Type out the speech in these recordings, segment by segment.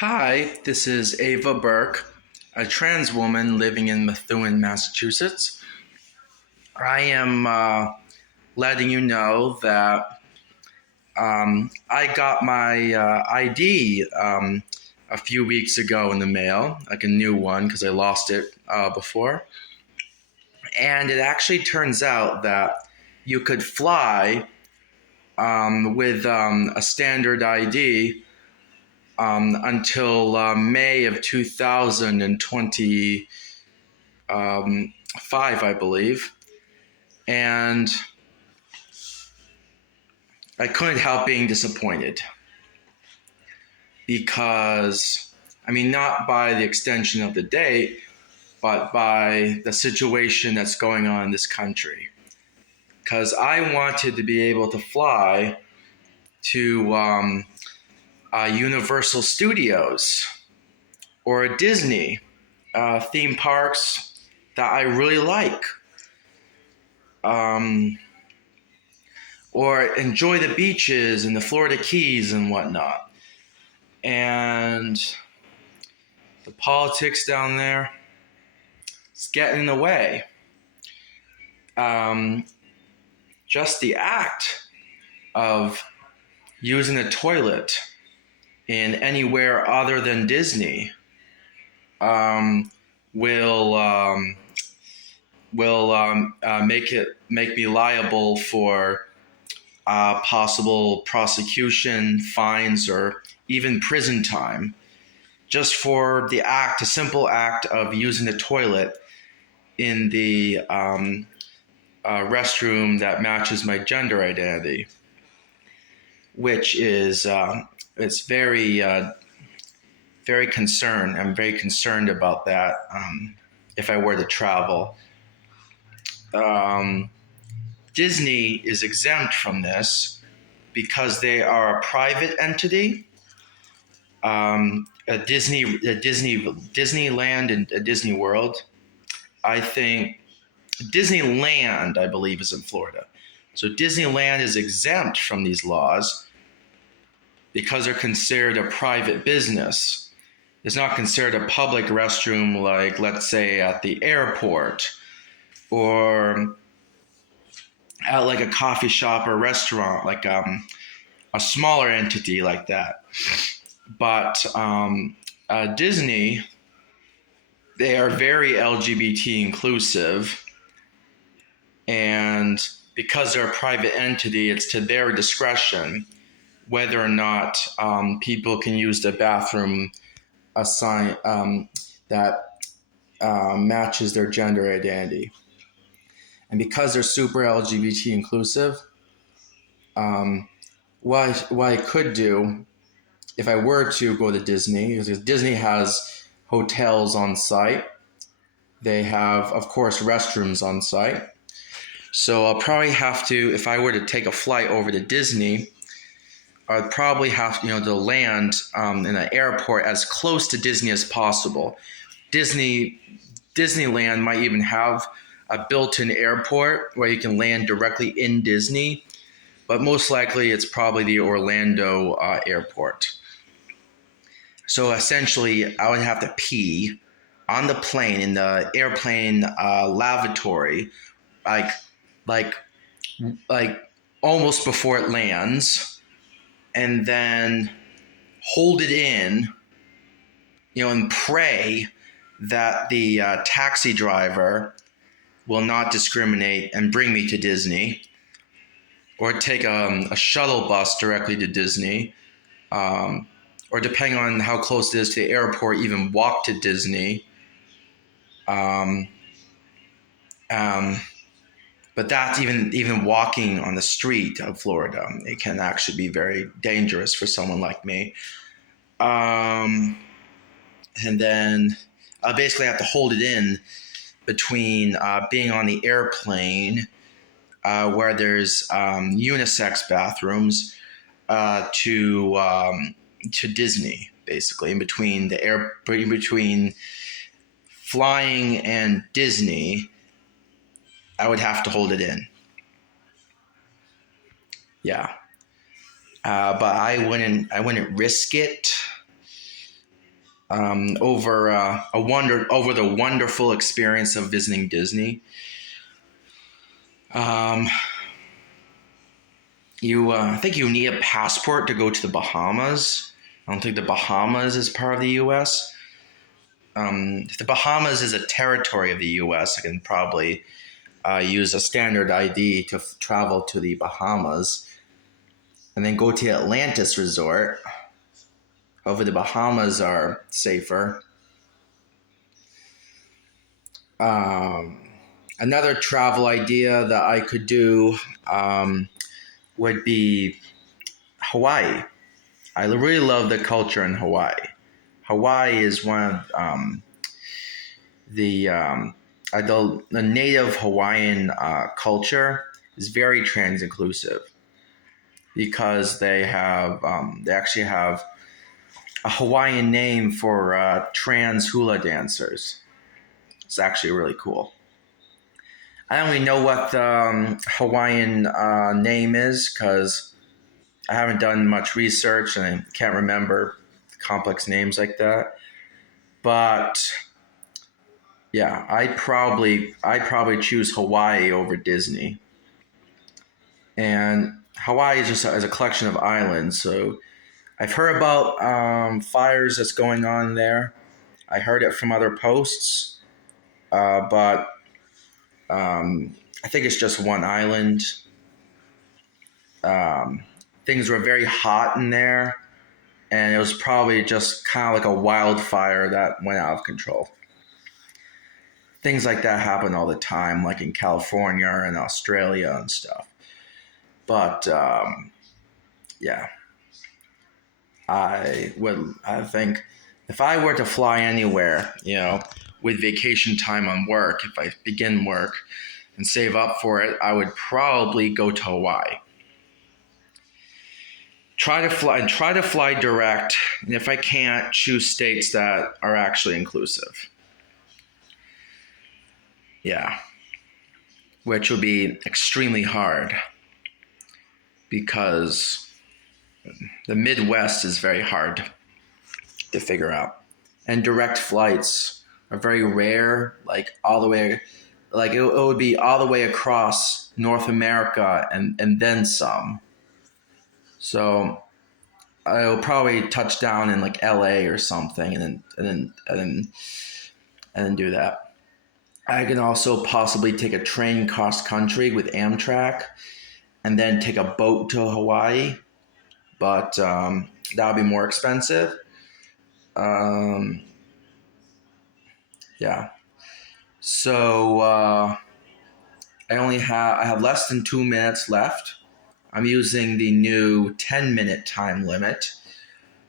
Hi, this is Ava Burke, a trans woman living in Methuen, Massachusetts. I am letting you know that I got my ID a few weeks ago in the mail, like a new one, because I lost it before. And it actually turns out that you could fly with a standard ID until May of 2025, I believe. And I couldn't help being disappointed because, not by the extension of the date, but by the situation that's going on in this country. Because I wanted to be able to fly to Universal Studios or Disney theme parks that I really like. Or enjoy the beaches and the Florida Keys and whatnot. And the politics down there, it's getting in the way. Just the act of using a toilet in anywhere other than Disney will make me liable for possible prosecution, fines, or even prison time, just for a simple act of using the toilet in the restroom that matches my gender identity, which is it's very very concerned. I'm very concerned about that. If I were to travel. Disney is exempt from this because they are a private entity. Disneyland and a Disney World. I think Disneyland, I believe, is in Florida. So Disneyland is exempt from these laws because they're considered a private business. It's not considered a public restroom like, let's say, at the airport or at like a coffee shop or restaurant, like a smaller entity like that. But Disney, they are very LGBT inclusive, and because they're a private entity, it's to their discretion whether or not people can use the bathroom that matches their gender identity. And because they're super LGBT inclusive, what I could do if I were to go to Disney, because Disney has hotels on site. They have, of course, restrooms on site. So I'll probably have to, if I were to take a flight over to Disney, I'd probably have to land in an airport as close to Disney as possible. Disneyland might even have a built-in airport where you can land directly in Disney, but most likely it's probably the Orlando airport. So essentially, I would have to pee on the plane in the airplane lavatory, like almost before it lands, and then hold it in, and pray that the taxi driver will not discriminate and bring me to Disney, or take a shuttle bus directly to Disney, or depending on how close it is to the airport, even walk to Disney. But that's even walking on the street of Florida. It can actually be very dangerous for someone like me. And then I basically have to hold it in between being on the airplane, where there's unisex bathrooms, to Disney, basically in between flying and Disney. I would have to hold it in. Yeah. But I wouldn't risk it over the wonderful experience of visiting Disney. I think you need a passport to go to the Bahamas. I don't think the Bahamas is part of the U.S. If the Bahamas is a territory of the U.S., I can probably use a standard ID to travel to the Bahamas, and then go to Atlantis Resort. However, the Bahamas are safer. Another travel idea that I could do would be Hawaii. I really love the culture in Hawaii. Hawaii is one of the native Hawaiian culture is very trans inclusive because they actually have a Hawaiian name for trans hula dancers. It's actually really cool. I don't really know what the Hawaiian name is because I haven't done much research and I can't remember complex names like that. But yeah, I'd probably choose Hawaii over Disney. And Hawaii is just as a collection of islands. So I've heard about fires that's going on there. I heard it from other posts, but I think it's just one island. Things were very hot in there, and it was probably just kind of like a wildfire that went out of control. Things like that happen all the time, like in California and Australia and stuff. But yeah, I think if I were to fly anywhere, with vacation time on work, if I begin work and save up for it, I would probably go to Hawaii. Try to fly direct, and if I can't, choose states that are actually inclusive. Yeah, which will be extremely hard because the Midwest is very hard to figure out, and direct flights are very rare. Like all the way, like it would be all the way across North America and then some. So I'll probably touch down in like LA or something, and then do that. I can also possibly take a train cross country with Amtrak, and then take a boat to Hawaii, but that would be more expensive. Yeah. So I have less than 2 minutes left. I'm using the new 10-minute time limit.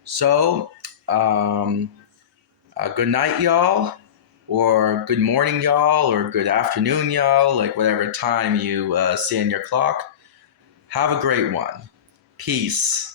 So, good night, y'all, or good morning, y'all, or good afternoon, y'all, like whatever time you see on your clock. Have a great one. Peace.